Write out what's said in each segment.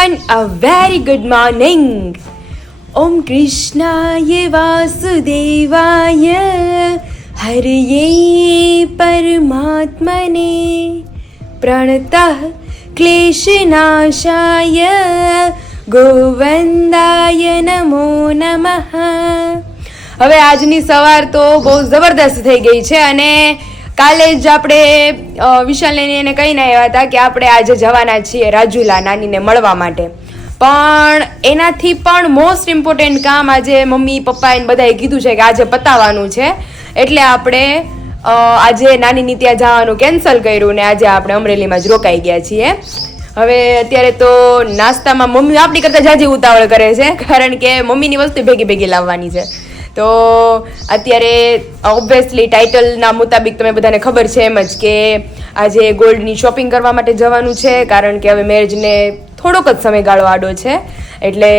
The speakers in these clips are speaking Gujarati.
everyone, a very good morning. Om Krishnaya Vasudevaya Hariye Paramatmane Pranatah Kleshanashaya Govindaya Namo Namaha. હવે આજની સવાર તો બહુ જબરદસ્ત થઈ ગઈ છે અને કાલે જ આપણે વિશાલને એને કહીને આવ્યા હતા કે આપણે આજે જવાના છીએ રાજુલા નાનીને મળવા માટે, પણ એનાથી પણ મોસ્ટ ઇમ્પોર્ટન્ટ કામ આજે મમ્મી પપ્પા એને બધાએ કીધું છે કે આજે પતાવવાનું છે, એટલે આપણે આજે નાનીની ત્યાં જવાનું કેન્સલ કર્યું ને આજે આપણે અમરેલીમાં જ રોકાઈ ગયા છીએ. હવે અત્યારે તો નાસ્તામાં મમ્મી આપણી કરતાં જાજી ઉતાવળ કરે છે, કારણ કે મમ્મીની વસ્તુ ભેગી ભેગી લાવવાની છે. તો અત્યારે ઓબ્વિયસલી ટાઇટલના મુતાબિક તમે બધાને ખબર છે એમ જ કે આજે ગોલ્ડની શોપિંગ કરવા માટે જવાનું છે, કારણ કે હવે મેરેજને થોડોક જ સમયગાળો આડો છે, એટલે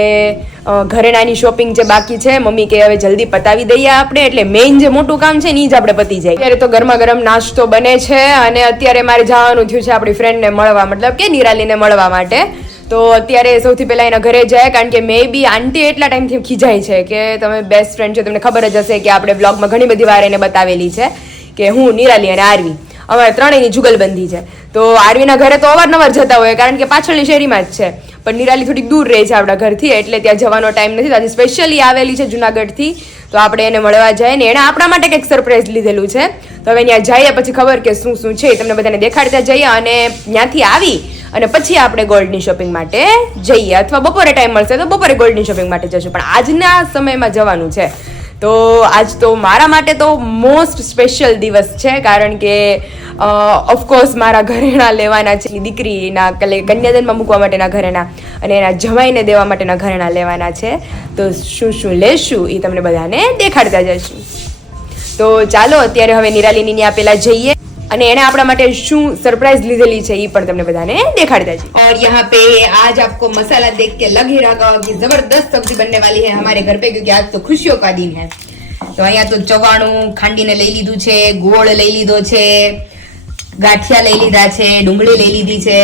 ઘરેણાની શોપિંગ જે બાકી છે મમ્મી કે હવે જલ્દી પતાવી દઈએ આપણે, એટલે મેઇન જે મોટું કામ છે ને એ જ આપણે પતી જાય. અત્યારે તો ગરમા ગરમ નાસ્તો બને છે અને અત્યારે મારે જવાનું થયું છે આપણી ફ્રેન્ડને મળવા, મતલબ કે નિરાલીને મળવા માટે. તો અત્યારે સૌથી પહેલાં એના ઘરે જાય, કારણ કે મે બી આંટી એટલા ટાઈમથી ખીજાય છે કે તમે બેસ્ટ ફ્રેન્ડ છો, તમને ખબર જ હશે કે આપણે બ્લોગમાં ઘણી બધી વાર એને બતાવેલી છે કે હું, નિરાલી અને આરવી અમારે ત્રણેયની જુગલબંધી છે. તો આરવીના ઘરે તો અવારનવાર જતા હોય, કારણ કે પાછળની શેરીમાં જ છે, પણ નિરાલી થોડીક દૂર રહે છે આપણા ઘરથી, એટલે ત્યાં જવાનો ટાઈમ નથી. આજે સ્પેશિયલી આવેલી છે જુનાગઢથી, તો આપણે એને મળવા જાય ને એણે આપણા માટે કંઈક સરપ્રાઈઝ લીધેલું છે. તો હવે ત્યાં જઈએ પછી ખબર કે શું શું છે તમને બધાને દેખાડતા જઈએ, અને ત્યાંથી આવી અને પછી આપણે ગોલ્ડની શોપિંગ માટે જઈએ, અથવા બપોરે ટાઈમ મળશે તો બપોરે ગોલ્ડની શોપિંગ માટે જશું, પણ આજના સમયમાં જવાનું છે. તો આજ તો મારા માટે તો મોસ્ટ સ્પેશિયલ દિવસ છે, કારણ કે ઓફકોર્સ મારા ઘરેણા લેવાના છે, દીકરીના કન્યાદાનમાં મૂકવા માટેના ઘરેણા અને એના જમાઈને દેવા માટેના ઘરેણા લેવાના છે. તો શું શું લેશું એ તમને બધાને દેખાડતા જશું. તો ચાલો અત્યારે હવે નિરાલીની ત્યાં પેલા જઈએ અને એને આપણા માટે શું સરપ્રાઈઝ લીધેલી છે એ પણ તમને બધાને દેખાડતા છે. और यहाँ पे आज आपको मसाला देख के लग ही रहा होगा कि जबरदस्त सब्जी बनने वाली है हमारे घर पे, क्योंकि आज तो खुशियों का दिन है. तो અહીંયા તો ચવાણું ખાંડીને લઈ લીધું છે, ગોળ લઈ લીધો છે, ગાંઠિયા લઈ લીધા છે, ડુંગળી લઈ લીધી છે.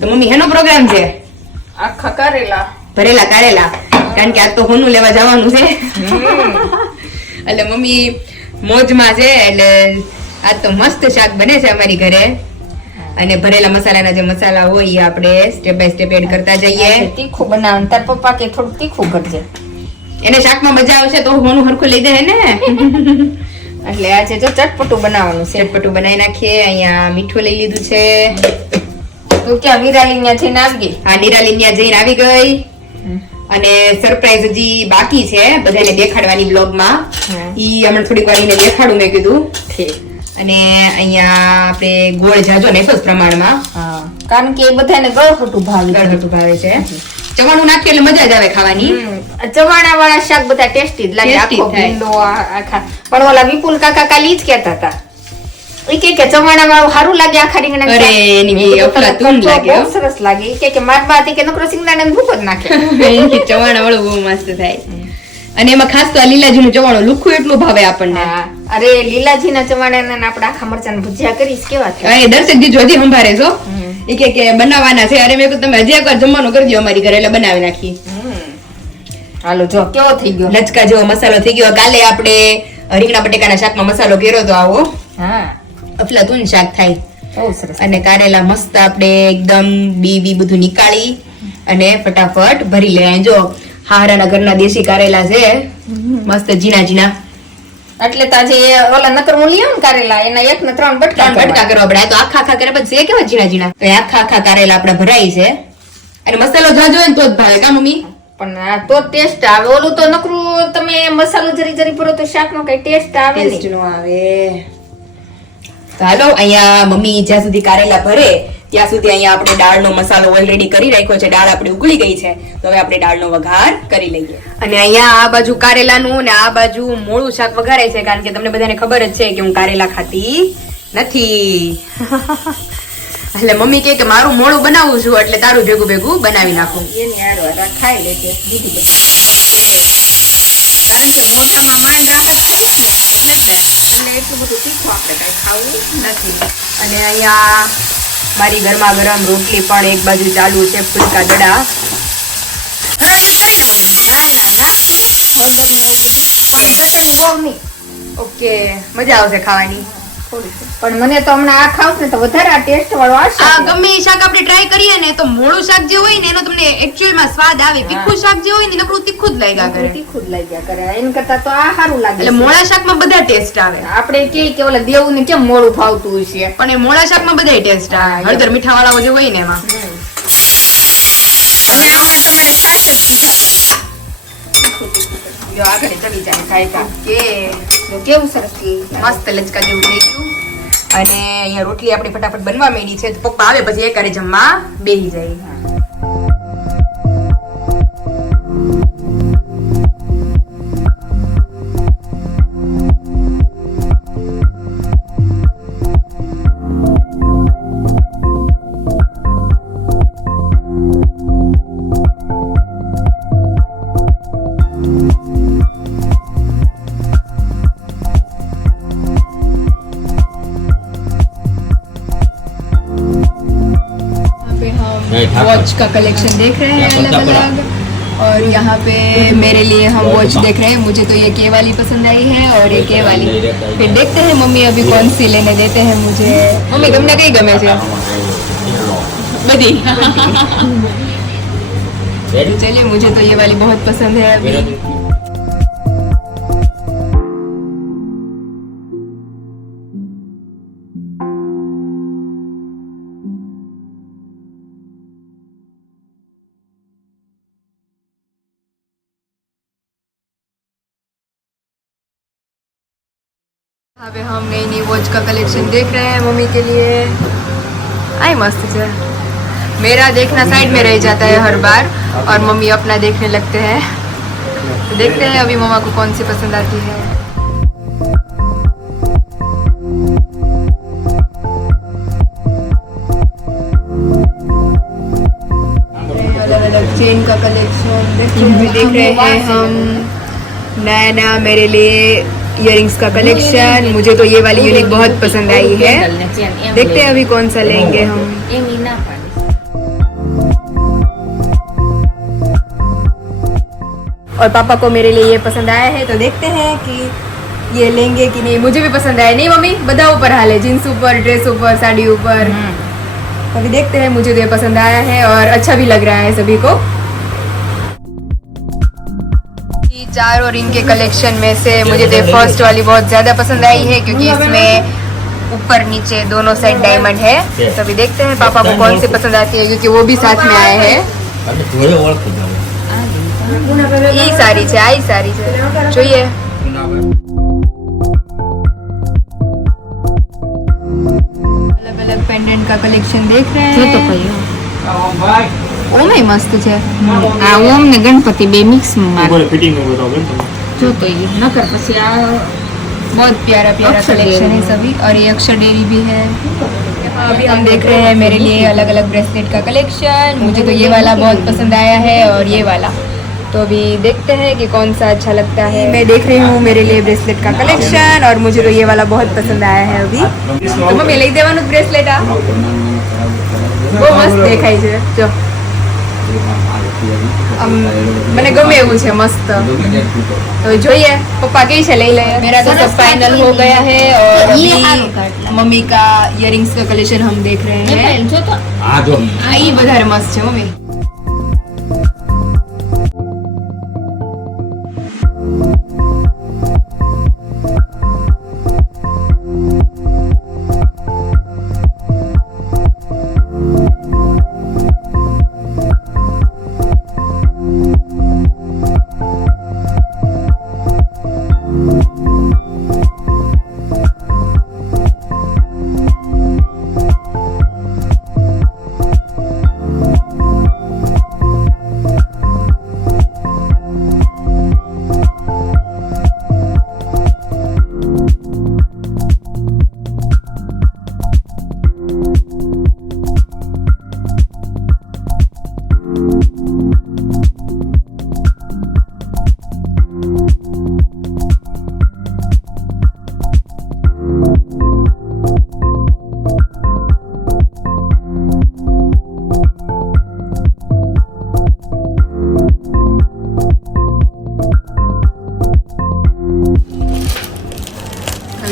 તો મમ્મી હેનો પ્રોગ્રામ છે? આખા કારેલા ભરેલા કારેલા, કારણ કે આજ તો હોનું લેવા જવાનું છે એટલે મમ્મી મોજમાં છે. એટલે આજ તો મસ્ત શાક બને છે અમારી ઘરે, અને ભરેલા મસાલાના જે મસાલા હોય એ આપણે સ્ટેપ બાય સ્ટેપ એડ કરતા જઈએ. તીખું બનાવવાનું, તાર પપ્પા કે થોડું તીખું કરજે, એને શાકમાં મજા આવશે તો હોનું હરખું લઈ દે ને એટલે આજે જો ચટપટું બનાવવાનું છે. ચટપટું બનાવી નાખીએ. અહીંયા મીઠું લઈ લીધું છે. તું ક્યાં નિરાલી ત્યાં જઈને આવી ગઈ? હા, નિરાલી ત્યાં જઈને આવી ગઈ, અને સરપ્રાઈઝ હજી બાકી છે બધાને દેખાડવાની બ્લોગમાં. ઈ હમણાં થોડીક વાર એને દેખાડું મેં કીધું. અને અહીંયા આપણે ગોળ જાજો નાખ્યો પ્રમાણમાં, કારણ કે એ બધાને ગળખટું ભાવે છે. ચવાણું નાખીએ એટલે મજા જ આવે ખાવાની. ચવાણા વાળા શાક બધા ટેસ્ટી જ લાગે, આખો ભીંડો આખા. પણ ઓલા વિપુલ કાકા કાલી જ કહેતા હતા એ કે ચવાણા વાળું સારું લાગે, આખા રીંગણા અરે એની અફલાતુન લાગે, બહુ સરસ લાગે. કે માર બા હતી કે નકરો સિંગદાણા ને ભૂકો જ નાખે ચવાણા વાળું બહુ મસ્ત થાય. અને એમાં ખાસ તો આ લીલાજીનું ચવાણું લુખું એટલું ભાવે આપણને. અરે લીલાજીના ચવાણાના આપણે આખા મરચાં ભજીયા કરીશ કેવા થાય. અરે દર્શક જી હજી સંભારે છો એ કે બનાવવાના છે. અરે મેં તમે હજી એકવાર જમવાનું કરી દો અમારી ઘરે, એટલે બનાવી નાખી. હાલો જો કેવો થઈ ગયો, લચકા જેવો મસાલો થઈ ગયો. કાલે આપણે રીંગણા બટેકાના શાકમાં મસાલો કર્યો તો આવો અફલાતુન શાક થાય. બહુ સરસ. અને કારેલા મસ્ત આપણે એકદમ બી બધું નીકાળી અને ફટાફટ ભરી લે. જો હારાના ઘરના દેશી કારેલા છે, મસ્ત ઝીણા ઝીણા. એટલે તાજે ઓલા નકર મૂલ્યા ને કારેલા એના 1 ને 3 બટકા કરવા પડે. તો આખા આખા કરે પછી કેવા ઝીણા ઝીણા. તો આખા આખા કારેલા આપણે ભરાય છે, અને મસાલો જાજો હોય ને તો જ ભાવે કા મમ્મી? પણ આ તો ટેસ્ટ આવે, ઓલું તો નકરું તમે મસાલો જરી જરી ભરો તો શાક નો કઈ ટેસ્ટ આવે ટેસ્ટ નો આવે. તો હાલો અહીંયા મમ્મી જ્યાં સુધી કારેલા ભરે ત્યાં સુધી અહીંયા આપણે દાળનો મસાલો ઓલરેડી કરી રાખ્યો છે. દાળ આપણી ઉકળી ગઈ છે, તો હવે આપણે દાળનો વઘાર કરી લઈએ. અને અહીંયા આ બાજુ કારેલાનું અને આ બાજુ મોળું શાક વઘારાય છે, કારણ કે તમને બધાને ખબર જ છે કે હું કારેલા ખાતી નથી એટલે મમ્મી કે મારું મોળું બનાવું છું એટલે તારું ભેગું ભેગું બનાવી નાખું. એની આડવા ખાઈ લે છે દીદી બધી, કારણ કે મોઢામાં માંડ રાહત થાય ને એટલે એટલું બધું તીખું આપણે કઈ ખાવું નથી. અને અહીંયા મારી ગરમા ગરમ રોટલી પણ એક બાજુ ચાલુ છે, ફુલકા દડા હળદર ને એવું બધું પણ ચટણી બહુ નહીં ઓકે, મજા આવશે ખાવાની. થોડી પણ મને તો હમણાં આ ખાવ ને તો વધારે આ ટેસ્ટ વાળો આ આ શાક ગમે એ શાક આપણે ટ્રાય કરીએ ને તો મોળું શાક જે હોય ને એનો તમને એકચ્યુઅલ માં સ્વાદ આવે. તીખું શાક જે હોય ને નકરું તીખું જ લાગ્યા કરે. તીખું જ લાગ્યા કરે એમ કરતા તો આ સારું લાગે એટલે મોળા શાકમાં બધા ટેસ્ટ આવે. આપણે કે ઓલા દેવું ને કેમ મોડું ફાવતું હોય છે પણ એ મોળા શાકમાં બધાય ટેસ્ટ આવે. હા, હળદર મીઠા વાળા જે હોય ને એમાં. હવે હમણાં તમારે છાશ જ પીધા જો આગળ ચડી જાય ખાય કે જો કેવું સરસ મસ્ત લચકા જેવું થઈ ગયું. અને અહીંયા રોટલી આપણી ફટાફટ બનવા માંડી છે. તો પપ્પા આવે પછી એકારે જમવા બેસી જાય. वॉच का कलेक्शन देख रहे हैं अलग अलग. और यहाँ पे मेरे लिए हम वॉच देख रहे हैं. मुझे तो ये के वाली पसंद आई है और ये के वाली. फिर देखते हैं मम्मी अभी कौन सी लेने देते हैं मुझे. मम्मी તમને કઈ ગમે છે? बदी. चलिए मुझे तो ये वाली बहुत पसंद है अभी. अभी हम नई नई वॉच का कलेक्शन देख रहे हैं मम्मी के लिए. आई मस्त है. मेरा देखना साइड में रह जाता है हर बार और मम्मी अपना देखने लगते हैं. तो देखते हैं अभी मम्मा को कौन सी पसंद आती है. अलग अलग चेन का कलेक्शन देख रहे हैं हम. नया नया मेरे लिए इयरिंग्स का कलेक्शन. मुझे तो ये वाली यूनिक बहुत पसंद आई है. देखते हैं अभी कौन सा लेंगे हम. और पापा को मेरे लिए ये पसंद आया है तो देखते हैं कि ये लेंगे कि नहीं. मुझे भी पसंद आया. नहीं मम्मी બધા ઉપર હાલે. जीन्स ऊपर, ड्रेस ऊपर, साड़ी ऊपर. अभी देखते हैं. मुझे तो ये पसंद आया है और अच्छा भी लग रहा है सभी को. चारों रिंग के कलेक्शन में से मुझे तो फर्स्ट वाली बहुत ज्यादा पसंद आई है क्योंकि इसमें ऊपर नीचे दोनों साइड डायमंड है. तो अभी देखते हैं पापा को कौन सी पसंद आती है क्योंकि वो भी साथ में आए हैं. ये सारी છે આ સારી છે જોઈએ. अलग अलग पेंडेंट का कलेक्शन देख रहे हैं. ओम ही मस्त છે. આ ઓમ ને ગણપતિ બે મિક્સ માં ફિટિંગ નું બતાવો તમે જો તો એ નકર પછી આ बहुत प्यारा प्यारा अक्षर कलेक्शन है डेयरी। सभी. और ये अक्षर डेयरी भी है. अभी हम देख रहे हैं मेरे लिए अलग अलग ब्रेसलेट का कलेक्शन. मुझे तो ये वाला बहुत पसंद आया है और ये वाला. तो अभी देखते हैं कि कौन सा अच्छा लगता है. मैं देख रही हूँ मेरे लिए ब्रेसलेट का कलेक्शन और मुझे तो ये वाला बहुत पसंद आया है अभी. तो मम्मी લઈ દેવાનું બ્રેસલેટ આ બહુ મસ્ત દેખાય છે. જો મને ગમે એવું છે મસ્ત. तो જોઈએ पप्पा कई से ले ले. मेरा तो सब फाइनल हो गया है और अभी मम्मी का इयरिंग्स का कलेक्शन हम देख रहे हैं. જો તો આ જો ये વધારે મસ્ત છે મમ્મી.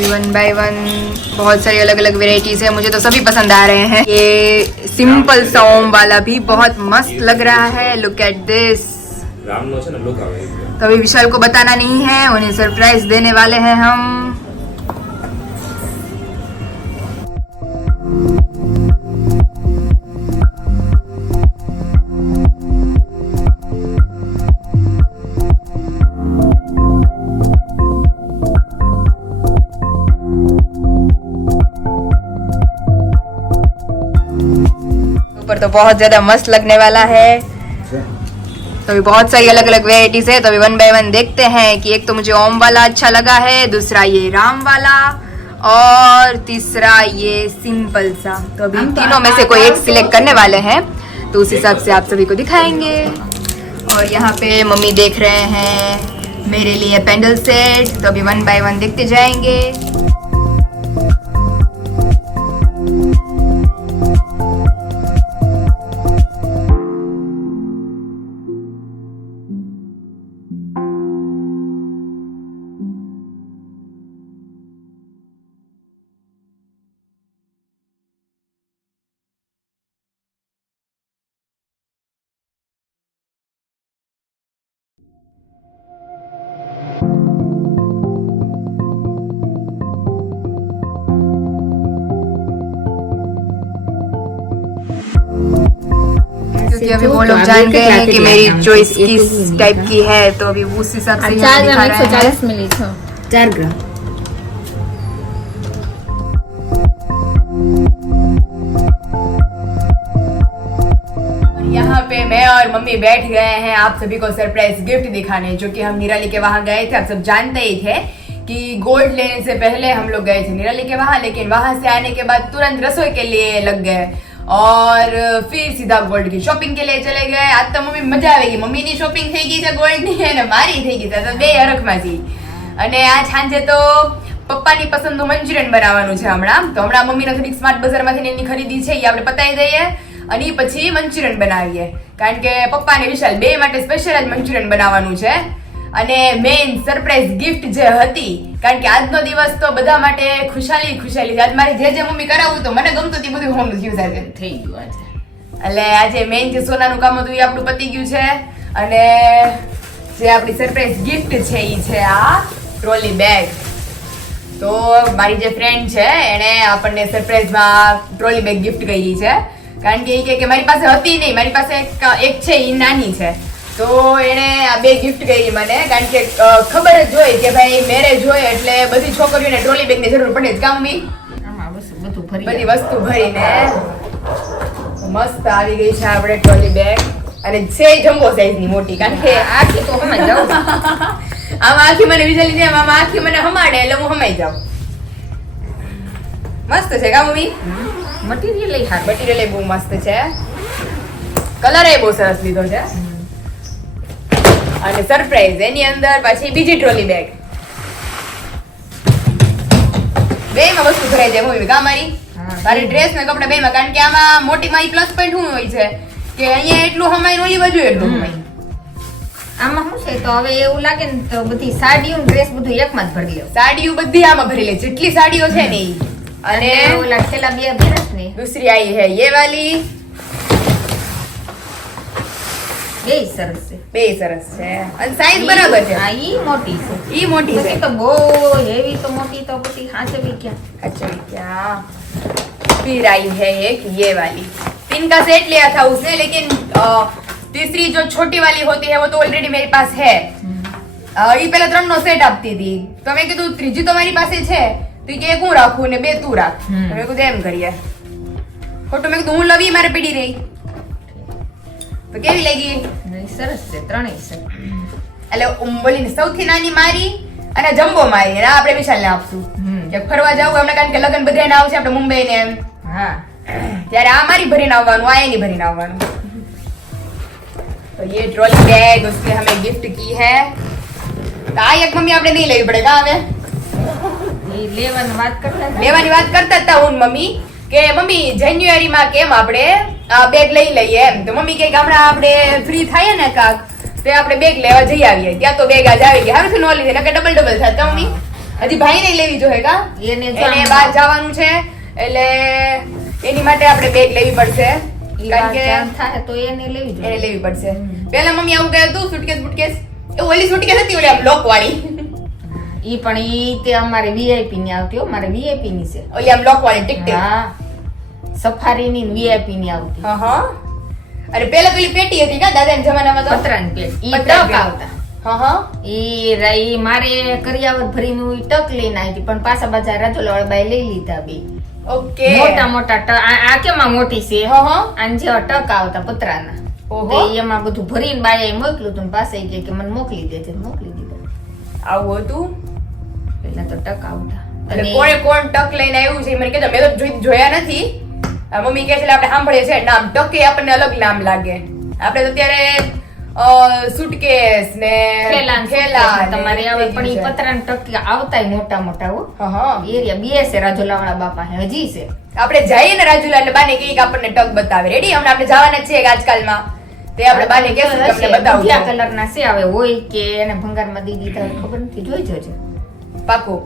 अभी 1 बाय 1 बहुत सारी अलग अलग वेराइटीज है, मुझे तो सभी पसंद आ रहे हैं। ये सिंपल सा ओम वाला भी बहुत मस्त लग रहा है, लुक एट दिस। तो अभी विशाल को बताना नहीं है, उन्हें सरप्राइज देने वाले हैं हम। ऊपर तो बहुत ज्यादा मस्त लगने वाला है। तो अभी बहुत सारी अलग अलग वेराइटीज है, तो अभी 1 बाय 1 देखते हैं कि एक तो मुझे ओम वाला अच्छा लगा है, दूसरा ये राम वाला और तीसरा ये सिंपल सा। तो अभी तीनों में से कोई एक सिलेक्ट करने वाले हैं, तो उस हिसाब से आप सभी को दिखाएंगे। और यहाँ पे मम्मी देख रहे हैं मेरे लिए पेंडल सेट, तो अभी 1 बाय 1 देखते जाएंगे। क्योंकि अभी वो लोग जान गए हैं कि मेरी चॉइस किस टाइप की है, तो अभी उस हिसाब से यहाँ दिखा रहे हैं। 140 मिली छो 4 ग्राम। यहाँ पे मैं और मम्मी बैठ गए हैं आप सभी को सरप्राइज गिफ्ट दिखाने, जो कि हम निराली के वहां गए थे। आप सब जानते ही थे कि गोल्ड लेने से पहले हम लोग गए थे निराली के वहां, लेकिन वहां से आने के बाद तुरंत रसोई के लिए लग गए और फिर सीधा गोल्ड की शॉपिंग के लिए चले गए। आज तो मम्मी मजा आवेगी, मम्मी ની શોપિંગ થઈ ગઈ છે ગોલ્ડ ની અને મારી થઈ ગઈ છે, તો બે હરખમાં છી। અને આ સાંજે તો પપ્પાની પસંદનું મંચુરિયન બનાવવાનું છે હમણાં, તો હમણાં મમ્મીને થોડીક સ્માર્ટ બજારમાંથી એની ખરીદી છે એ આપણે પતાવી દઈએ અને પછી મંચુરિયન બનાવીએ, કારણ કે પપ્પા અને વિશાલ બે માટે સ્પેશિયલ જ મંચુરિયન બનાવવાનું છે। અને મેઇન સરપ્રાઈઝ ગિફ્ટ જે હતી, કારણ કે આજનો દિવસ તો બધા માટે ખુશાલી ખુશાલી છે। આજ મારે જે મમ્મી કરાવું તો મને ગમતું તે બધું હોમનું થયું છે, થઈ ગયું આજે। એટલે આજે મેઇન જે સોનાનું કામ હતું એ આપણું પતી ગયું છે, અને જે આપણી સરપ્રાઈઝ ગિફ્ટ છે એ છે આ ટ્રોલી બેગ। તો મારી જે ફ્રેન્ડ છે એને આપણને સરપ્રાઈઝમાં ટ્રોલી બેગ ગિફ્ટ કરી છે, કારણ કે એ કે મારી પાસે હતી નહીં, મારી પાસે એક છે એ નાની છે, તો એને આ બે ગિફ્ટ કરી મને, કારણ કે ખબર જ હોય કે ભાઈ મેરેજ હોય એટલે બધી છોકરીઓને ટ્રોલી બેગ ની જરૂર પડે જ, કામ બી બધી વસ્તુ ભરીને મસ્ત આવી ગઈ છે આપણે ટ્રોલી બેગ, અને છે જમ્બો સાઈઝ ની મોટી, કારણ કે આખી તો હમાઈ જાઉં આમાં આખી મને વિચારી છે, આમાં આખી મને હમાડે એટલે હું હમાઈ જાઉં। મસ્ત છે કા મમ્મી? મટીરિયલ બહુ મસ્ત છે, કલર એ બહુ સરસ લીધો છે, અને સરપ્રાઈઝ એની અંદર પાછી બીજી ટ્રોલી બેગ, બેમાં વસ્તુ ભરાઈ જાય મમ્મી કા મારી? તારી ડ્રેસ ને કપડા બેમાં, કારણ કે આમાં મોટી મારી પ્લસ પોઈન્ટ શું હોય છે કે અહીંયા એટલું હમાઈ ઓલી બાજુ એટલું હમાઈ। આમાં શું છે તો હવે એવું લાગે ને તો બધી સાડીઓ ડ્રેસ બધું એકમાં જ ભરી લે, સાડીઓ બધી આમાં ભરી લે, જેટલી સાડીઓ છે ને ઈ। અને ઓલા છેલ્લા બે ભરસ ને दूसरी आई है ये वाली, બે સરસ છે, બે સરસ છે અને સાઈઝ બરાબર છે। આ ઈ મોટી છે, ઈ મોટી છે, પછી તો બહુ હેવી તો મોટી તો પછી હાચવી ક્યાં। अच्छा क्या? फिर आई है एक ये वाली, तीन का सेट लिया था उसने, लेकिन तीसरी जो छोटी वाली होती है वो तो ऑलरेडी मेरे पास है। ये पहले 3 નો સેટ આપતી હતી, તો મેં કીધું ત્રીજી તો મારી પાસે છે, તો કે એક હું રાખું ને બે તું રાખ, તો મેં કીધું એમ કરીએ, ખોટું મેં કીધું હું લવી મારે પડી રહી। તો કેવી લાગી? સરસ છે, ત્રણેય છે। એટલે બોલીને સૌથી નાની મારી અને જમ્બો મારી, અને આપણે વિશાલને આપશું કે ફરવા જાવ હમણાં, કારણ કે લગન બધાને આવશે આપણે મુંબઈ ને એમ, હા, ત્યારે આ મારી ભરીને આવવાનું, આ એની ભરીને આવવાનું। तो ये ट्रॉली बैग उसने हमें गिफ्ट की है। तो આ એક મમ્મી આપણે નહીં લેવી પડે કા? હવે લેવાની વાત કરતા હતા હું મમ્મી કે મમ્મી જાન્યુઆરીમાં કેમ આપણે આ બેગ લઈ લઈએ એમ, તો મમ્મી કે હમણાં આપણે ફ્રી થાય ને કાક તે આપણે બેગ લેવા જઈ આવીએ, ત્યાં તો બેગ આજ આવી ગઈ, હવે નો લીધે નકર ડબલ થતા મમ્મી। હજી ભાઈને લેવી જોઈએ કા એને એને બહાર જવાનું છે એટલે એની માટે આપણે બેગ લેવી પડશે કારણ કે થાય તો એને લેવી જોઈએ. એને લેવી પડશે. પેલા મમ્મી આવું કહ્યું હતું સુટકેસ બુટકેસ એ ઓલી સુટકેસ હતી ઓલી આમ લોક વાળી ઈ પણ ઈ તે અમારે વીઆઈપી ની આવતી હો, મારે વીઆઈપી ની છે. ઓલી આમ લોક વાળી ટિક ટિક. હા સફારી ની વીઆઈપી ની આવતી. હા હા. અરે પેલા પેલી પેટી હતી કા દાદાના જમાનામાં તો પતરાની પેટ ઈ પતરાની ટક પેટ. આવતા. હા હા. ઈ મારે કરિયાવર ભરીનું ઈ ટક લઈને આવી હતી પણ પાછા બાજા રાજોલાવાળા બાઈ લઈ લીધા બે ઓકે. મોટા મોટા ટક. આ કેમાં મોટી છે હા હા. આન જેવા ટક આવતા પતરાના. ઓહો. તે એમાં બધું ભરીને બાઈએ મોકલ્યું તું પાસે ઈ કહે કે મને મોકલી દેજે. મોકલી દીધા. આવું હતું પેલા તો ટક આવતા. એટલે કોણે કોણ ટક લઈને આવ્યું છે એ મને કહેજો. મેં તો જોયા નથી. આ મમ્મી કહે છે એટલે આપણે સાંભળીએ છે નામ. ટકે આપણને અલગ નામ લાગે. આપણે તો ત્યારે સુટકેસ ને થેલા તમારે આવે પણ ઈ પતરાના ટક આવતાય મોટા મોટા હો. હા હા. એરિયા બે છે રાજોલાવાળા બાપા હજી છે. આપણે જઈએ ને રાજુલા એટલે બાને કહીએ કે આપણને ટક બતાવે. રેડી હમણાં આપણે જવાના જ છીએ આજકાલમાં તે આપણે બાને કહેશું કે અમને બતાવો. કયા કલરના છે આવે હોય કે એને ભંગારમાં દી દીધા હોય ખબર નથી. જોઈ જજો પાકું.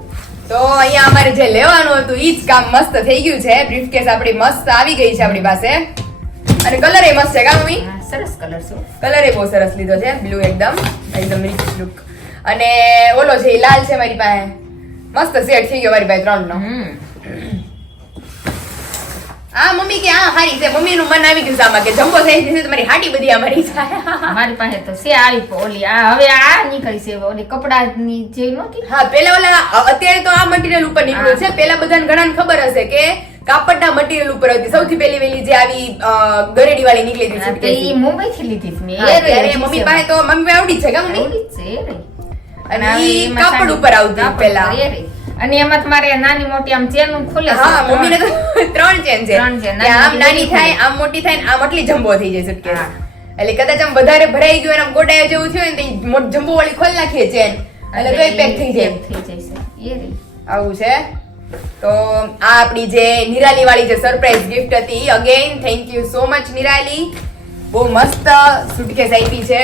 તો અહીંયા અમારે જે લેવાનું હતું ઈ જ કામ મસ્ત થઈ ગયું છે. બ્રીફકેસ આપણી મસ્ત આવી ગઈ છે આપણી પાસે અને કલર એ મસ્ત છે કા મમ્મી? હા, સરસ કલર છે. કલર એ બહુ સરસ લીધો છે. બ્લુ એકદમ રીચ લુક અને ઓલો છે ઈ લાલ છે મારી પાસે. મસ્ત સેટ થઈ ગયો મારી પાસે 3 નો. આ મમ્મી કે આ હારી છે. મમ્મી નું મન આવી ગયું છે આમાં કે જમ્બો સાઈઝ ની છે તમારી હાટી બધી અમારી છે. મારી પાસે તો છે આવી ઓલી આ હવે આ નીકળી છે ઓલી કપડાની જે નહોતી. હા પેલા ઓલા અત્યારે તો આ મટીરિયલ ઉપર નીકળ્યું છે. પેલા બધાને ઘણાને ખબર હશે કે કાપડના મટીરિયલ ઉપર હતી. સૌથી પહેલી વેલી જે આવી ગરેડી વાળી નીકળી હતી તે સુટકેસ. ઈ મુંબઈ થી લીધી હતી મેં. હા, ત્યારે મમ્મી પાસે તો મમ્મી પાસે આવડી જ છે કા મમ્મી? આવડી જ છે એ રહી. અને હવે ઈ એમાં કાપડ સાડી- ઉપર આવતી કાપડ પેલા. ઉપર એ રહી. અને એમાં તમારે નાની મોટી આમ ચેન ખુલે છે. હા મમ્મીને તો 3 ચેન છે. ત્રણ છે. કે આમ નાની થાય આમ મોટી થાય ને આમ આટલી જમ્બો થઈ જાય સુટકેસ. હા. એટલે કદાચ આમ વધારે ભરાઈ ગયું અને આમ ગોટાયા જેવું થયું ને તો જમ્બો વાળી ખોલ નાખીએ ચેન એટલે તોય પેક થઈ જાય. થઈ જાય છે એ રહી. આવું છે. તો આ આપણી જે નિરાલી વાળી જે સરપ્રાઈઝ ગિફ્ટ હતી again thank you so much Nirali. બહુ મસ્ત સુટકેસ આપી છે.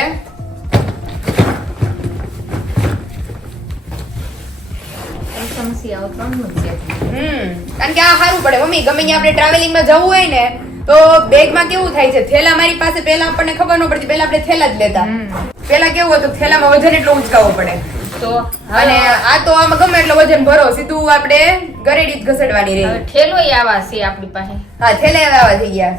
સમસી આવો 3 નું છે. કારણ કે આ સારું પડે મમ્મી. ગમે ત્યાં આપણે ટ્રાવેલિંગમાં જવું હોય ને તો બેગમાં કેવું થાય છે થેલા મારી પાસે પેલા આપણને ખબર ન પડતી. પેલા આપણે થેલા જ લેતા. પેલા કેવું હતું થેલામાં વજન એટલો ઉંચકાવવો પડે તો અને આ તો આમાં ગમે એટલો વજન ભરો સીધું આપણે ગરેડી જ ઘસડવાની હવે રહી. ઠેલોય આવા છે આપણી પાસે. हाँ थैले आवा થઈ ગયા.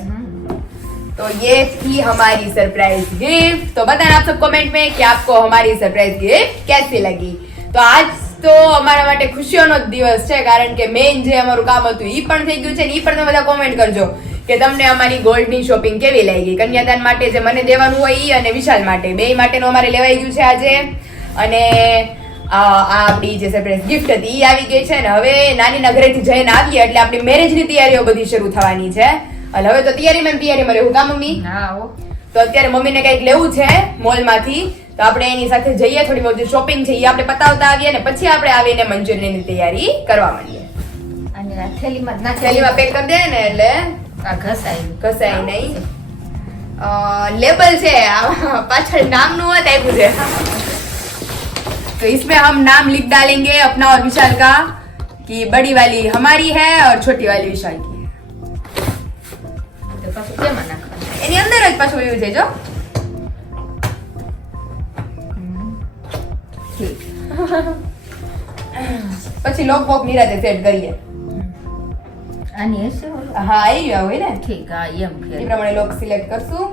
तो ये थी हमारी सरप्राइज गिफ्ट. तो बताना आप सब कमेंट में कि आपको हमारी सरप्राइज गिफ्ट कैसी लगी. तो आज તો અમારા માટે ખુશીઓનો જ દિવસ છે કારણ કે મેઇન જે અમારું કામ હતું ઈ પણ થઈ ગયું છે ને ઈ પણ તમે બધા કોમેન્ટ કરજો કે તમને અમારી ગોલ્ડની શોપિંગ કેવી લાગી. કન્યાદાન માટે જે મને દેવાનું હોય ઈ અને વિશાલ માટે બેય માટેનું અમારે લેવાઈ ગયું છે આજે. અને આ આપણી જે સરપ્રાઈઝ ગિફ્ટ હતી ઈ આવી ગઈ છે ને હવે નાનીના ઘરેથી જઈને આવીએ એટલે આપણી મેરેજની તૈયારીઓ બધી શરૂ થવાની છે. એટલે હવે તો તૈયારીમાં રહેવું કા મમ્મી? હા હો. તો અત્યારે મમ્મીને કંઈક લેવું છે મોલમાંથી તો આપણે એની સાથે જઈએ. થોડી બહુ શોપિંગ છે એ આપણે પતાવતા આવીએ ને પછી આપણે આવીને મંચુરિયનની તૈયારી કરવા માંડીએ. અને આ થેલીમાં જ નાખી થેલીમાં પેક કરી દે ને એટલે આ ઘસાય ઘસાય નહીં. लेबल છે પાછળ નામનું વાત આપ્યું છે तो इसमें हम नाम लिख डालेंगे अपना और विशाल का कि बड़ी वाली हमारी है और छोटी वाली विशाल की है. તો પાછું કેમાં નાખવાનું? એની અંદર જ પાછું એવું છે જો. પછી લોક બોક નિરાતે સેટ કરીએ. આની હશે ઓલું? હા આવી ગયા હોય ને ઠીક હા એમ એ ફેર. પ્રમાણે લોક સિલેક્ટ કરશું.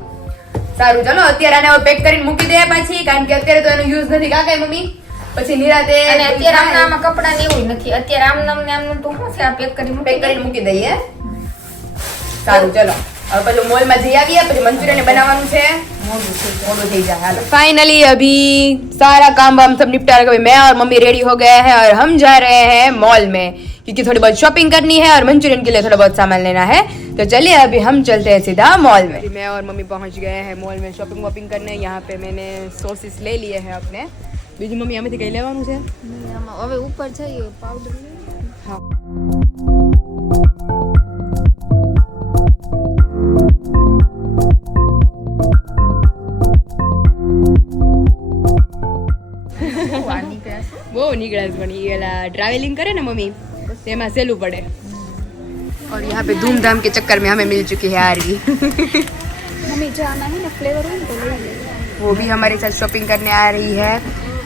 સારું ચલો અત્યારે આને પેક કરીને મૂકી દે પાછી કારણ કે અત્યારે તો એનો યુઝ નથી કાકા મમ્મી. પછી નિરાતે અને અત્યારે આમાં કપડા ને એવું નથી. અત્યારે આમ નામ ને આમ નામ તો શું છે આ પેક કરી પેક કરીને મૂકી દઈએ. સારું ચલો अब पहले मॉल में जई आविए પછી મંચુરિયન બનાવવાનું છે. मोडू થઈ જાય. हालो फाइनली अभी सारा काम वाम सब निपटा के मैं और मम्मी रेडी हो गए हैं और हम जा रहे हैं मॉल में क्योंकि थोड़ी बहुत शॉपिंग करनी है और मंचूरियन के लिए थोड़ा बहुत सामान लेना है. तो चलिए अभी हम चलते हैं सीधा मॉल में. मैं और मम्मी पहुंच गए हैं मॉल में शॉपिंग वॉपिंग करने. यहाँ पे मैंने सॉसेस ले लिए हैं अपने. બીજું મમ્મી આમાંથી કઈ લેવાનું છે? હવે ઉપર જઈએ પાવડર હા બહુ બહુ નીકળે પણ ये ट्रैवलिंग करे ना मम्मी तो एमा सेलू पड़े और यहाँ पे धूमधाम के चक्कर में हमें मिल चुकी है आरवी मम्मी जो आना है ना फ्लेवर हो तो ले ले वो भी हमारे साथ शॉपिंग करने आ रही है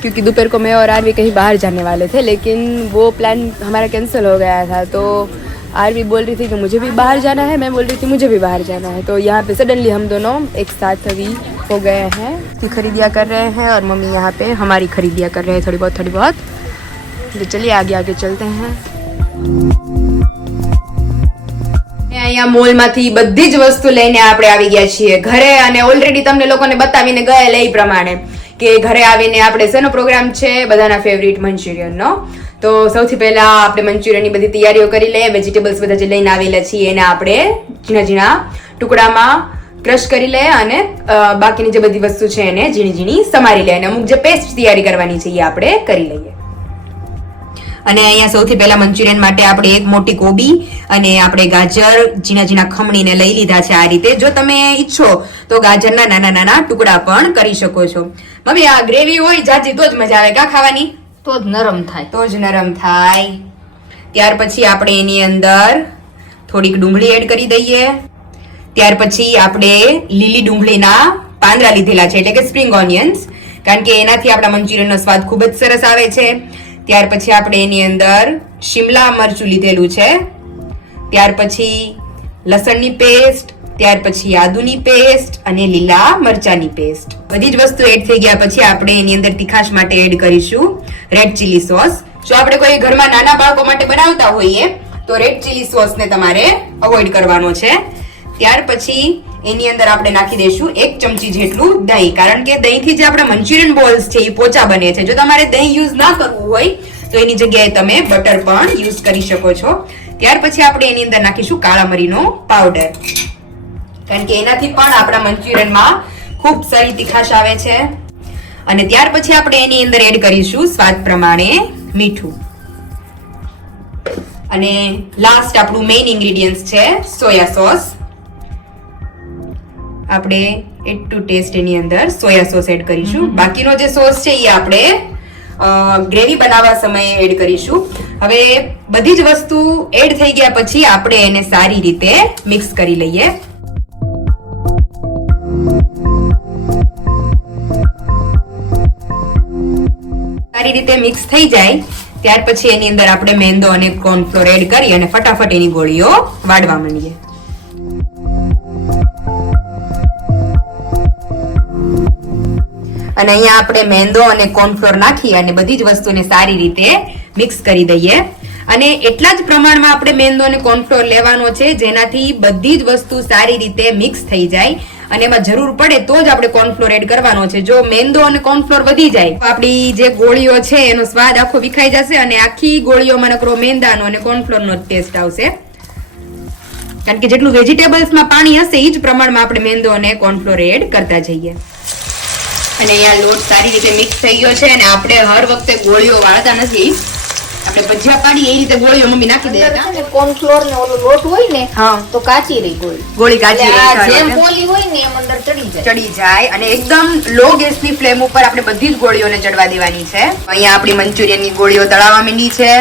क्योंकि दोपहर को मैं और आरवी कहीं बाहर जाने वाले थे लेकिन वो प्लान हमारा कैंसिल हो गया था तो आरवी बोल रही थी कि मुझे भी बाहर जाना है मैं बोल रही थी मुझे भी बाहर जाना है तो यहाँ पे सडनली हम दोनों एक साथ अभी हो गए हैं की खरीदियाँ कर रहे हैं और मम्मी यहाँ पे हमारी खरीदियाँ कर रहे हैं थोड़ी बहुत तो चलिए आगे आगे चलते हैं અહીંયા મોલમાંથી બધી જ વસ્તુ લઈને આપણે આવી ગયા છીએ ઘરે અને ઓલરેડી તમને લોકોને બતાવીને ગયેલા એ પ્રમાણે કે ઘરે આવીને આપણે શેનો પ્રોગ્રામ છે બધાના ફેવરિટ મંચુરિયનનો તો સૌથી પહેલા આપણે મંચુરિયનની બધી તૈયારીઓ કરી લઈએ વેજીટેબલ્સ બધા જે લઈને આવેલા છીએ એને આપણે ઝીણા ઝીણા ટુકડામાં ક્રશ કરી લઈએ અને બાકીની જે બધી વસ્તુ છે એને ઝીણી ઝીણી સમારી લઈએ અને અમુક જે પેસ્ટ તૈયારી કરવાની છે એ આપણે કરી લઈએ અને અહીંયા સૌથી પહેલા મંચુરિયન માટે આપણે એક મોટી કોબી અને આપણે ગાજર ઝીણા ઝીણા ખમણીને લઈ લીધા છે આ રીતે જો તમે ઈચ્છો તો ગાજરના નાના નાના ટુકડા પણ કરી શકો છો મમ્મી આ ગ્રેવી હોય જાજી તો જ મજા આવે કા ખાવાની તો જ નરમ થાય ત્યાર પછી આપણે એની અંદર થોડીક ડુંગળી એડ કરી દઈએ ત્યાર પછી આપણે લીલી ડુંગળીના પાંદડા લીધેલા છે એટલે કે સ્પ્રિંગ ઓનિયન્સ કારણ કે એનાથી આપણા મંચુરિયનનો સ્વાદ ખૂબ જ સરસ આવે છે ત્યાર પછી આપણે એની અંદર શિમલા મરચું લીધેલું છે ત્યાર પછી લસણની પેસ્ટ ત્યાર પછી આદુની પેસ્ટ અને લીલા મરચાની પેસ્ટ બધી જ વસ્તુ એડ થઈ ગયા પછી આપણે એની અંદર તીખાશ માટે એડ કરીશું રેડ ચીલી સોસ જો આપણે કોઈ ઘરમાં નાના બાળકો માટે બનાવતા હોઈએ તો રેડ ચીલી સોસ ને તમારે અવોઇડ કરવાનો છે ત્યાર પછી એની અંદર આપણે નાખી દઈશું 1 ચમચી જેટલું દહીં કારણ કે દહીંથી જે આપણા મંચુરિયન બોલ્સ છે એ પોચા બને છે જો તમારે દહીં યુઝ ના કરવું હોય તો એની જગ્યાએ તમે બટર પણ યુઝ કરી શકો છો ત્યાર પછી આપણે એની અંદર નાખીશું કાળા મરીનો પાવડર કારણ કે એનાથી પણ આપણા મંચુરિયનમાં ખૂબ સારી તીખાશ આવે છે અને ત્યાર પછી આપણે એની અંદર એડ કરીશું સ્વાદ પ્રમાણે મીઠું અને લાસ્ટ આપણું મેઇન ઇન્ગ્રેડિયન્ટ છે સોયા સોસ આપણે એડ ટુ ટેસ્ટ એની અંદર સોયા સોસ એડ કરીશું બાકીનો જે સોસ છે એ આપણે ગ્રેવી બનાવવા સમયે એડ કરીશું હવે બધી જ વસ્તુ એડ થઈ ગયા પછી આપણે એને સારી રીતે મિક્સ કરી લઈએ સારી રીતે મિક્સ થઈ જાય ત્યાર પછી એની અંદર આપણે મેંદો અને કોર્નફ્લોર એડ કરી અને ફટાફટ એની ગોળીઓ વાળવા માંડીએ અને અહીંયા આપણે મેંદો અને કોર્નફ્લોર નાખી અને બધી જ વસ્તુને સારી રીતે મિક્સ કરી દઈએ અને એટલા જ પ્રમાણમાં આપણે મેંદો અને કોર્નફ્લોર લેવાનો છે જેનાથી બધી જ વસ્તુ સારી રીતે મિક્સ થઈ જાય અને એમાં જરૂર પડે તો જ આપણે કોર્નફ્લોર એડ કરવાનો છે જો મેંદો અને કોર્નફ્લોર વધી જાય તો આપણી જે ગોળીઓ છે એનો સ્વાદ આખો વિખાઈ જશે અને આખી ગોળીઓમાં નકરો મેંદાનો અને કોર્નફ્લોરનો ટેસ્ટ આવશે કારણ કે જેટલું વેજીટેબલ્સમાં પાણી હશે એ જ પ્રમાણમાં આપણે મેંદો અને કોર્નફ્લોર એડ કરતા જઈએ અને અહીંયા લોટ સારી રીતે મિક્સ થઈ ગયો છે અને આપણે હર વખતે ગોળીઓ વાળતા નથી આપણે ભજીયા પાડી એ રીતે ગોળીઓ મમ્મી નાખી દે કોર્નફ્લોર ને ઓલો લોટ હોય ને તો કાચી રહી ગોળી કાચી જેમ પોલી હોય ને એમ અંદર ચડી જાય અને એકદમ લો ગેસની ફ્લેમ ઉપર આપણે બધી જ ગોળીઓને ચડવા દેવાની છે અહીંયા આપણી મંચુરિયનની ગોળીઓ તળાવવા માંડી છે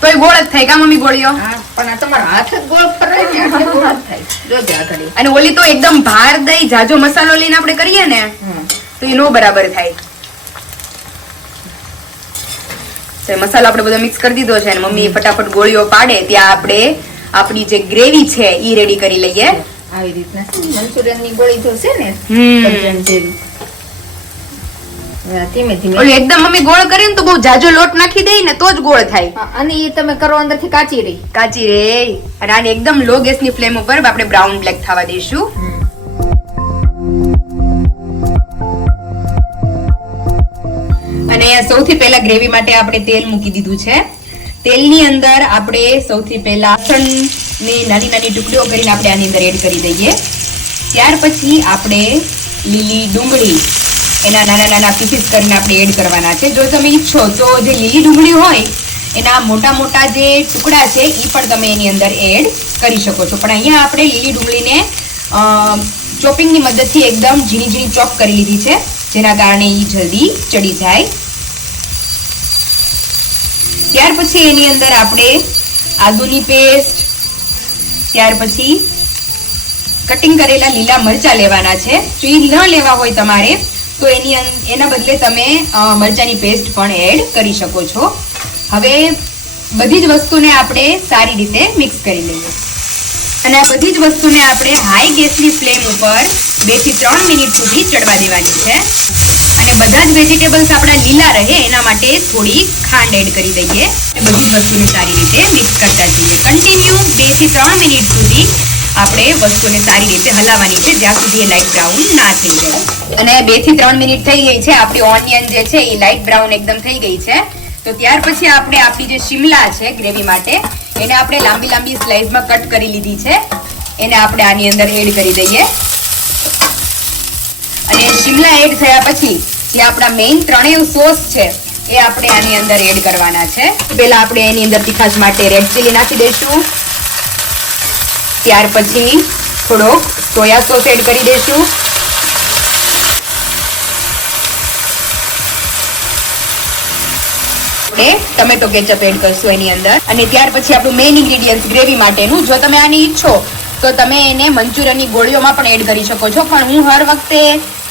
તોય ગોળ જ થાય કા મમ્મી ગોળીઓ પણ આ તમારા હાથ જ ગોળ ફરે ને એટલે ગોળ જ થાય જોજે આ ઘડી અને ઓલી તો એકદમ ભાર દઈ જાજો મસાલો લઈને આપણે કરીએ ને તો એ નો બરાબર થાય મસાલો આપણે બધો મિક્સ કરી દીધો છે અને મમ્મી ફટાફટ ગોળીઓ પાડે ત્યાં આપણે આપણી જે ગ્રેવી છે ઈ રેડી કરી લઈએ આવી રીતના મંચુરિયન ની ગોળી તો છે ને જેવી ધીમે ધીમે ઓલી એકદમ મમ્મી ગોળ કરીને તો બહુ જાજો લોટ નાખી દે ને તો જ ગોળ થાય અને એ તમે કરો અંદરથી કાચી રહી અને આને એકદમ લો ગેસની ફ્લેમ ઉપર આપણે બ્રાઉન બ્લેક થવા દઈશું અને સૌથી પહેલા ગ્રેવી માટે આપણે તેલ મૂકી દીધું છે તેલની અંદર આપણે સૌથી પહેલા લસણની નાની નાની ટુકડીઓ કરીને આપણે આની અંદર એડ કરી દઈએ ત્યાર પછી આપણે લીલી ડુંગળી એના નાના નાના પીસીસ કરીને આપણે એડ કરવાના છે જો તમે ઈચ્છો તો જે લીલી ડુંગળી હોય એના મોટા મોટા જે ટુકડા છે એ પણ તમે એની અંદર એડ કરી શકો છો પણ અહીંયા આપણે લીલી ડુંગળીને ચોપિંગની મદદથી એકદમ ઝીણી ઝીણી ચોપ કરી લીધી છે જેના કારણે એ જલ્દી ચડી જાય ત્યાર પછી એની અંદર આપણે આદુની પેસ્ટ, ત્યાર પછી કટિંગ કરેલા લીલા મરચા લેવાના છે. જો એ ન લેવા હોય તમારે તો એના બદલે તમે મરચાની પેસ્ટ પણ એડ કરી શકો છો. હવે બધી જ વસ્તુને આપણે સારી રીતે મિક્સ કરી લઈએ અને આ બધી જ વસ્તુને આપણે હાઈ ગેસની ફ્લેમ ઉપર 2 થી 3 મિનિટ સુધી ચડવા દેવાની છે. અને બધા જ વેજીટેબલ્સ આપણા લીલા રહે એના માટે થોડી ખાંડ એડ કરી દઈએ. બધી જ વસ્તુને સારી રીતે મિક્સ કરતા જઈએ. કન્ટિન્યુ 2 થી 3 મિનિટ સુધી આપણે વસ્તુને સારી રીતે હલાવવાની છે, જ્યાં સુધી એ લાઇટ બ્રાઉન ના થઈ જાય. અને 2 થી 3 મિનિટ થઈ ગઈ છે. આપણી ઓનિયન જે છે એ લાઇટ બ્રાઉન એકદમ થઈ ગઈ છે. તો ત્યાર પછી આપણે આપણી જે શિમલા છે ગ્રેવી માટે, એને આપણે લાંબી લાંબી સ્લાઇસમાં કટ કરી લીધી છે. એને આપણે આની અંદર એડ કરી દઈએ. અને શિમલા એડ થયા પછી જે આપણા મેઇન ત્રણેય સોસ છે એ આપણે આની અંદર એડ કરવાના છે. પહેલા આપણે એની અંદર તીખાશ માટે રેડ ચીલી નાખી દઈશું. ત્યાર પછી થોડો સોયા સોસ એડ કરી દઈશું. ટમેટો કેચઅપ એડ કરશું એની અંદર. અને ત્યાર પછી આપણું મેઇન ઇન્ગ્રેડિયન્ટ ગ્રેવી માટેનું, જો તમે આની ઈચ્છો તો તમે એને મંચુરિયનની ગોળીઓમાં પણ એડ કરી શકો છો, પણ હું હર વખતે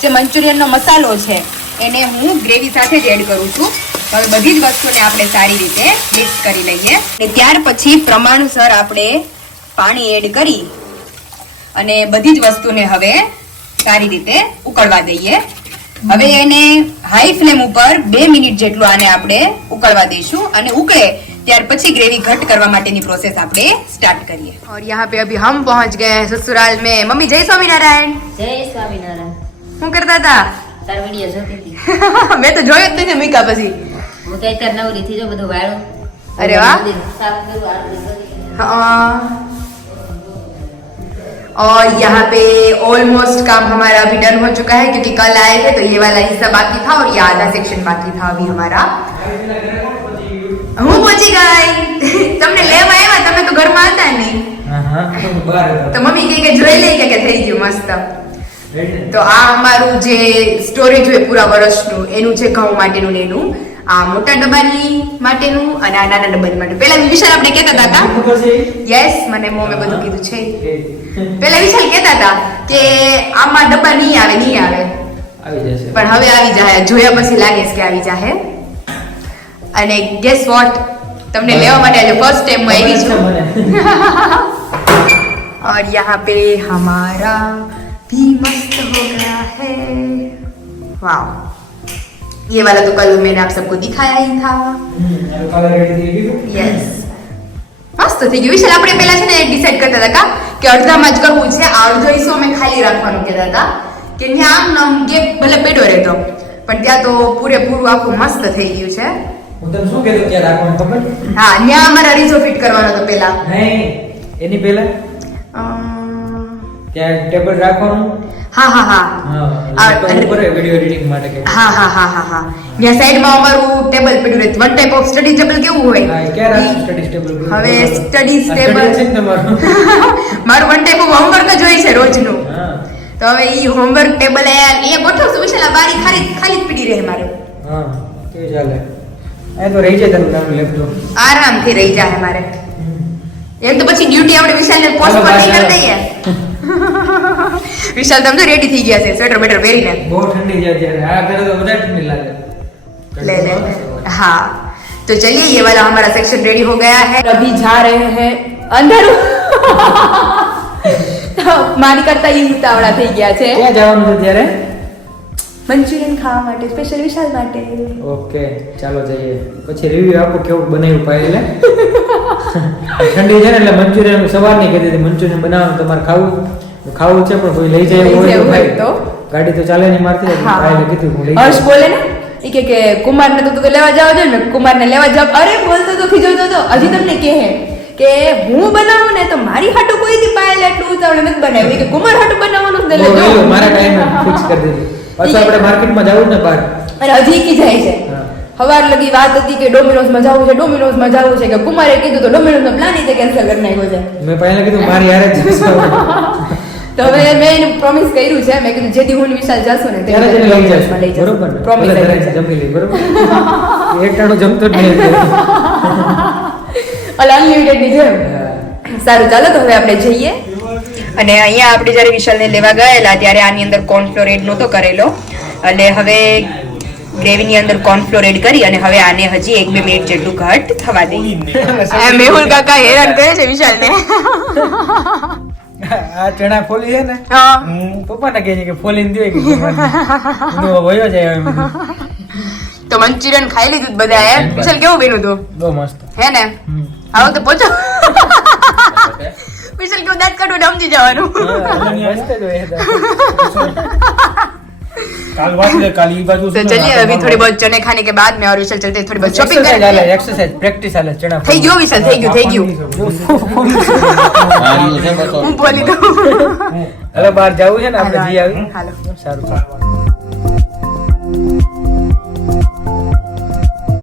જે મંચુરિયનનો મસાલો છે એને હું ગ્રેવી સાથે જ એડ કરું છું. હવે બધી જ વસ્તુને આપણે સારી રીતે મિક્સ કરી લઈએ. અને ત્યાર પછી પ્રમાણસર આપણે પાણી એડ કરી અને બધી જ વસ્તુને હવે સારી રીતે ઉકળવા દઈએ. હવે એને હાઈ ફ્લેમ ઉપર 2 મિનિટ જેટલું આને આપણે ઉકળવા દઈશું. અને ઉકળે ત્યાર પછી ગ્રેવી ઘટ કરવા માટેની પ્રોસેસ આપણે સ્ટાર્ટ કરીએ. और यहाँ पे अभी हम पहुंच गए हैं ससुराल में. मम्मी जय स्वामीनारायण. જય સ્વામિનારાયણ. શું કરતા હતા? તાર વિડિયો જોતી હતી. મેં તો જોયો જ નથી મીકા પછી. હું તો અત્યારે નવરી થી જો બધું વાળું. અરે વાહ. સાફ કરું આરતી કરી. हाँ. और यहाँ पे ऑलमोस्ट काम हमारा अभी डन हो चुका है, क्योंकि कल आए थे तो ये वाला हिस्सा बाकी था और ये आधा सेक्शन बाकी था अभी हमारा. હું પહોંચી ગઈ. તમને લેવા આવ્યા, તમે તો ઘરમાં હતા નહીં. તો મમ્મી કે જોઈ લઈ કે થઈ ગયું મસ્ત. તો આ અમારું જે સ્ટોરેજ હોય પૂરા વર્ષનું, એનું છે ઘઉં માટેનું ને એનું. આ મોટા ડબ્બાની માટેનું અને આ નાના ડબ્બાની માટે. પેલા વિશાલ આપણે કહેતા હતા યસ, મને મમ્મીએ બધું કીધું છે. પેલા વિશાલ કહેતા હતા કે આમાં ડબ્બા નહીં આવે પણ હવે આવી જાય. જોયા પછી લાગે છે કે આવી જાય. અને ગેસ વોટ, તમને લેવા માટે આજે ફર્સ્ટ ટાઈમ હું આવી છું. और यहाँ पे हमारा भी मस्त हो गया है. वाह, ये वाला तो कल मैंने आप सबको दिखाया ही था. यस, મસ્ત થઈ ગયું. વિશાલ આપણે પહેલા છે ને ડિસાઈડ કરતા હતા કે અડધામાં જ કરવું છે, આ અડધો હિસ્સો અમે ખાલી રાખવાનું કહેતા હતા કે ત્યાં આમ ગેપ ભલે પેડો રહેતો, પણ ત્યાં તો પૂરેપૂરું આખું મસ્ત થઈ ગયું છે. હું તને શું કહેતો ત્યાં રાખવાનું ખબર? હા, ત્યાં અમારા રીઝો ફિટ કરવાનો હતો પહેલા. નહીં, એની પહેલા ત્યાં ટેબલ રાખવાનું. હા હા હા ઉપર વિડિયો એડિટિંગ માટે કે હા હા હા હા હા ત્યાં સાઈડમાં અમારું ટેબલ પડ્યું રહેતું. One type of study table કેવું હોય? ક્યારે સ્ટડી ટેબલ? હવે સ્ટડી ટેબલ છે તમારું. મારું વન ટાઈપ ઓફ હોમવર્ક જ હોય છે રોજનું. હા, તો હવે ઈ હોમવર્ક ટેબલ એ ગોઠવશું. વિશાલ આ બારી ખાલી જ પડી રહે મારે. હા, તે ચાલે. આ તો રહી જાય તારું નાનું લેપટોપ. આરામથી રહી જાય મારે. એમ તો પછી ડ્યુટી આપણે વિશાલને પોસ્ટપોન નહીં કરી દઈએ. વિશાલ તમે તો રેડી થઈ ગયા છે સ્વેટર બેટર પહેરીને. બહુ ઠંડી જાય ત્યારે. આ પહેલા તો વધારે ઠંડી લાગે. ले ले. हाँ, तो चलिए ये वाला हमारा सेक्शन रेडी हो गया है. अभी जा रहे हैं अंदर. મારી કરતા ઈ ઉતાવળા થઈ ગયા છે. ક્યાં જવાનું છે ત્યારે? મંચુરિયન ખાવા માટે, સ્પેશિયલ વિશાલ માટે. ઓકે, ચાલો જઈએ. પછી રિવ્યુ આપો કેવું બનાવ્યું પાયલે. ઠંડી છે ને એટલે મંચુરિયન સવારની કીધી હતી મંચુરિયન બનાવવાનું તમારે ખાવું છે, પણ કોઈ લઈ જાય હોય તો ગાડી તો ચાલે નહીં મારતી. પાયલે કીધું હું લઈ જાઉં. હર્ષ બોલે ને ઈ કે કુમારને તો લેવા જાવ છે ને, કુમારને લેવા જાવ. અરે બોલતો તો ખીજવતો તો હજી તમને કે હું બનાવું ને તો મારી હાટુ કોઈ દી પાયલ એટલું ઉતાવળ નથી બનાવ્યું કે કુમાર હાટુ બનાવવાનું ને એટલે જો મારા ટાઈમે ફિક્સ કરી દીધું. પાછું આપણે માર્કેટમાં જવું ને બહાર, અને હજી કી જાય છે. હવાર લગી વાત હતી કે ડોમિનોઝમાં જવું છે, ડોમિનોઝમાં જવું છે, કે કુમારે કીધું તો ડોમિનોઝનો પ્લાન ઈ કેન્સલ કરી નાખ્યો છે. મેં પહેલા કીધું મારી યાર જ તો હવે મેં એને પ્રોમિસ કર્યું છે. મેં કીધું જેથી હું વિશાલ જાશું ને ત્યારે જ લઈ જઈશ. બરોબર ને? પ્રોમિસ કરી જમી લઈ. બરોબર. એક ટાણું જમતો જ નહીં. અનલિમિટેડ ની જેમ સારું ચાલો તો હવે આપણે જઈએ અને અહીંયા આપણે જ્યારે વિશાલને લેવા ગયેલા ત્યારે આની અંદર કોર્નફ્લોર એડ નહોતો કરેલો એટલે હવે ગ્રેવીની અંદર કોર્નફ્લોર એડ કરી અને હવે આને હજી 1-2 મિનિટ જેટલું ઘટ થવા દઈએ મેહુલ કાકા હેરાન કરે છે વિશાલને આ ચણા ફોલી છે ને હા હું પપ્પાને કહે છે કે ફોલીને દે કે વયો જાય હવે. તો મંચુરિયન ખાઈ લીધું બધા એમ વિશાલ કેવું બન્યું તું બહુ મસ્ત. હે ને આવો તો પહોંચો વિશાલ કેવું દાંત કાઢવું સમજી જવાનું મસ્ત જ હોય. काल बात ले काल ये बाजू तो चलिए अभी थोड़ी बहुत चने खाने के बाद में और विशाल चलते हैं थोड़ी बहुत शॉपिंग Exercise करने હાલે, exercise, practice હાલે, ચણા થઈ ગયો વિશાલ થઈ ગયું હું બોલી દઉં હવે બહાર જવું છે ને આપણે જઈ આવી હાલો સારું